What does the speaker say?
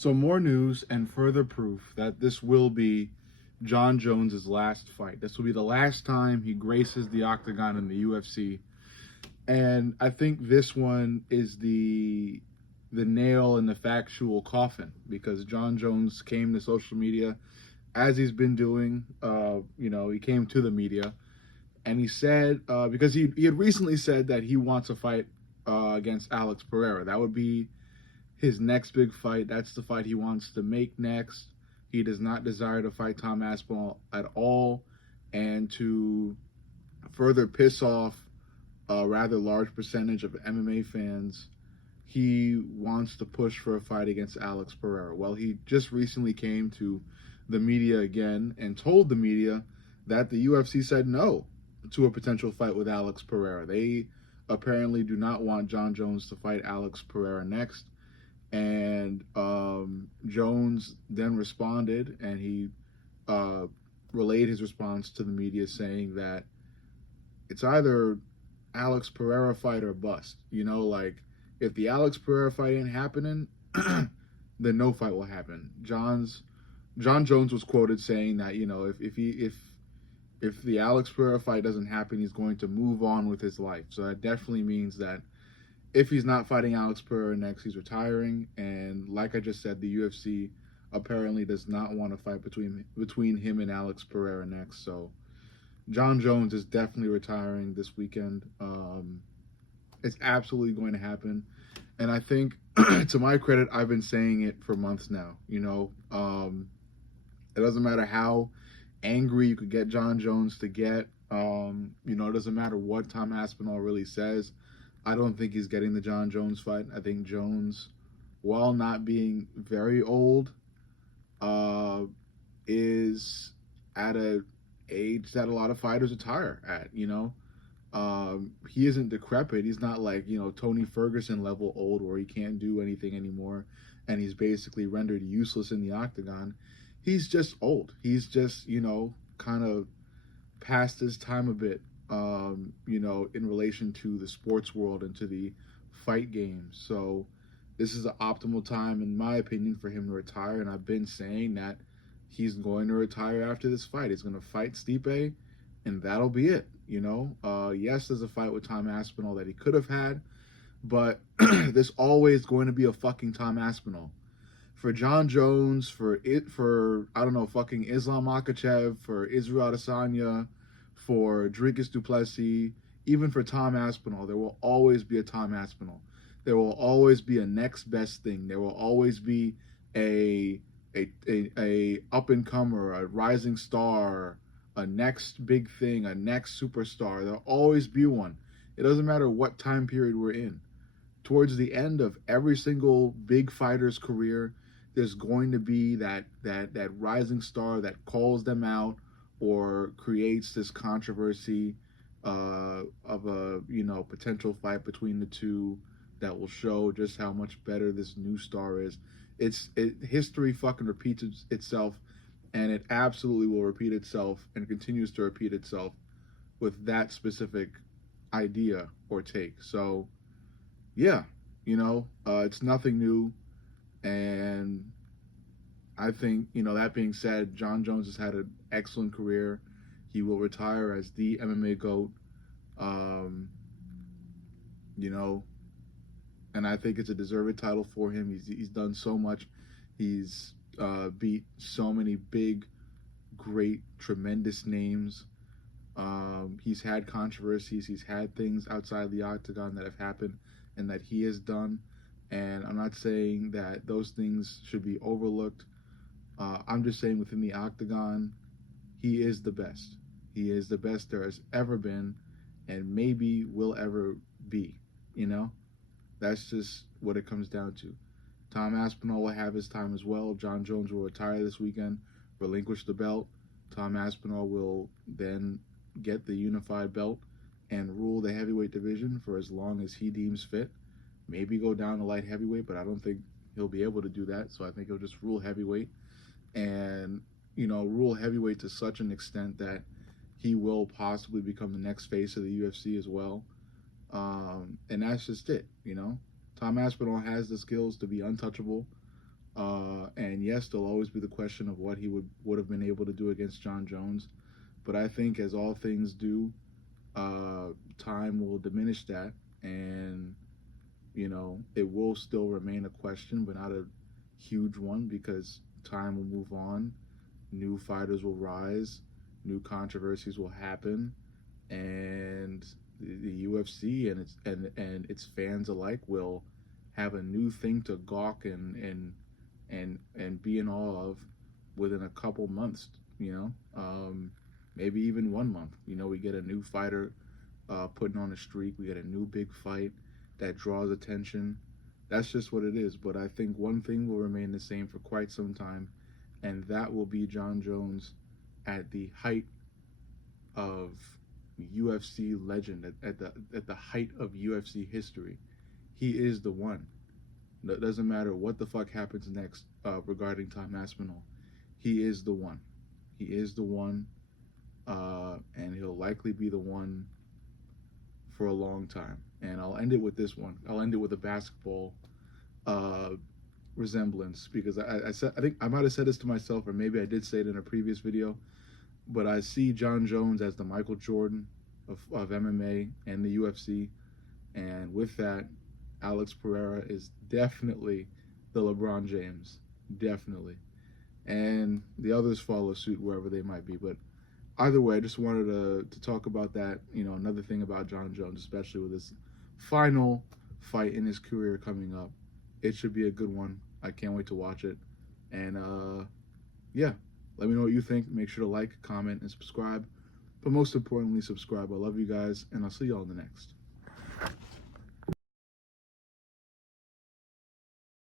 So more news and further proof that this will be John Jones's last fight. This will be the last time he graces the octagon in the UFC. And I think this one is the nail in the factual coffin because John Jones came to social media as he's been doing. He came to the media and he said because he had recently said that he wants a fight against Alex Pereira. That would be his next big fight. That's the fight he wants to make next. He does not desire to fight Tom Aspinall at all, and to further piss off a rather large percentage of MMA fans, he wants to push for a fight against Alex Pereira. Well, he just recently came to the media again and told the media that the UFC said no to a potential fight with Alex Pereira. They apparently do not want John Jones to fight Alex Pereira next. And Jones then responded, and he relayed his response to the media saying that it's either Alex Pereira fight or bust. Like if the Alex Pereira fight ain't happening, then no fight will happen. John Jones was quoted saying that if the Alex Pereira fight doesn't happen, he's going to move on with his life. So that definitely means that if he's not fighting Alex Pereira next, he's retiring. And like I just said, the UFC apparently does not want to fight between him and Alex Pereira next. So John Jones is definitely retiring this weekend. It's absolutely going to happen. And I think, to my credit, I've been saying it for months now. It doesn't matter how angry you could get John Jones to get. It doesn't matter what Tom Aspinall really says. I don't think he's getting the John Jones fight. I think Jones, while not being very old, is at a age that a lot of fighters retire at. He isn't decrepit. He's not like Tony Ferguson level old where he can't do anything anymore and he's basically rendered useless in the octagon. He's just old. He's just kind of past his time a bit. In relation to the sports world and to the fight game. So this is an optimal time, in my opinion, for him to retire. And I've been saying that he's going to retire after this fight. He's going to fight Stipe, and that'll be it. Yes, there's a fight with Tom Aspinall that he could have had, but there's always going to be a fucking Tom Aspinall. For John Jones, for I don't know, fucking Islam Makhachev, for Israel Adesanya, for Dricus du Plessis, even for Tom Aspinall, there will always be a Tom Aspinall. There will always be a next best thing. There will always be a up and comer, a rising star, a next big thing, a next superstar. There'll always be one. It doesn't matter what time period we're in. Towards the end of every single big fighter's career, there's going to be that rising star that calls them out or creates this controversy of a potential fight between the two that will show just how much better this new star is. History fucking repeats itself, and it absolutely will repeat itself and continues to repeat itself with that specific idea or take. So yeah, it's nothing new. And I think, that being said, John Jones has had an excellent career. He will retire as the MMA GOAT. And I think it's a deserved title for him. He's done so much. He's beat so many big, great, tremendous names. He's had controversies. He's had things outside the octagon that have happened and that he has done. And I'm not saying that those things should be overlooked. I'm just saying within the octagon, he is the best. He is the best there has ever been and maybe will ever be, That's just what it comes down to. Tom Aspinall will have his time as well. John Jones will retire this weekend, relinquish the belt. Tom Aspinall will then get the unified belt and rule the heavyweight division for as long as he deems fit. Maybe go down to light heavyweight, but I don't think he'll be able to do that. So I think he'll just rule heavyweight and, rule heavyweight to such an extent that he will possibly become the next face of the UFC as well. And that's just it, Tom Aspinall has the skills to be untouchable. And yes, there'll always be the question of what he would have been able to do against John Jones. But I think, as all things do, time will diminish that, and it will still remain a question, but not a huge one, because time will move on, new fighters will rise, new controversies will happen, and the UFC and its fans alike will have a new thing to gawk and be in awe of within a couple months. Maybe even 1 month. We get a new fighter putting on a streak. We get a new big fight that draws attention. That's just what it is. But I think one thing will remain the same for quite some time, and that will be John Jones at the height of UFC legend, at the height of UFC history. He is the one. It doesn't matter what the fuck happens next regarding Tom Aspinall. He is the one. He is the one, and he'll likely be the one for a long time. And I'll end it with this one. I'll end it with a basketball resemblance, because I think I might have said this to myself, or maybe I did say it in a previous video, but I see John Jones as the Michael Jordan of MMA and the UFC, and with that, Alex Pereira is definitely the LeBron James, definitely, and the others follow suit wherever they might be. But either way, I just wanted to talk about that. Another thing about John Jones, especially with his final fight in his career coming up, it should be a good one. I can't wait to watch it. And yeah, let me know what you think. Make sure to like, comment, and subscribe. But most importantly, subscribe. I love you guys, and I'll see y'all in the next.